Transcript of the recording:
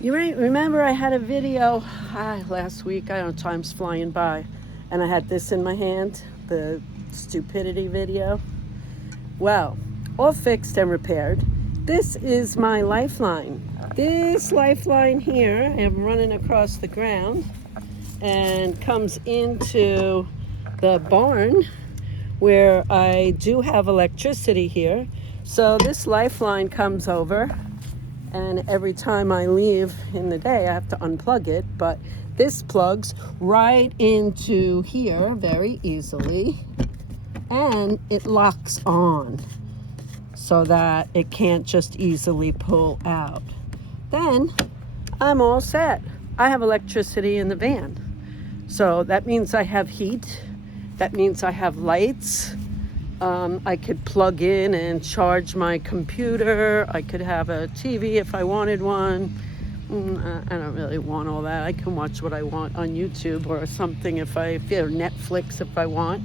Remember I had a video last week, I don't know, time's flying by, and I had this in my hand, the stupidity video. Well, all fixed and repaired. This is my lifeline. This lifeline here, I am running across the ground and comes into the barn where I do have electricity here. So this lifeline comes over, and every time I leave in the day, I have to unplug it, but this plugs right into here very easily, and it locks on so that it can't just easily pull out. Then I'm all set. I have electricity in the van. So that means I have heat. That means I have lights. I could plug in and charge my computer. I could have a TV if I wanted one. I don't really want all that. I can watch what I want on YouTube or something if I feel Netflix if I want.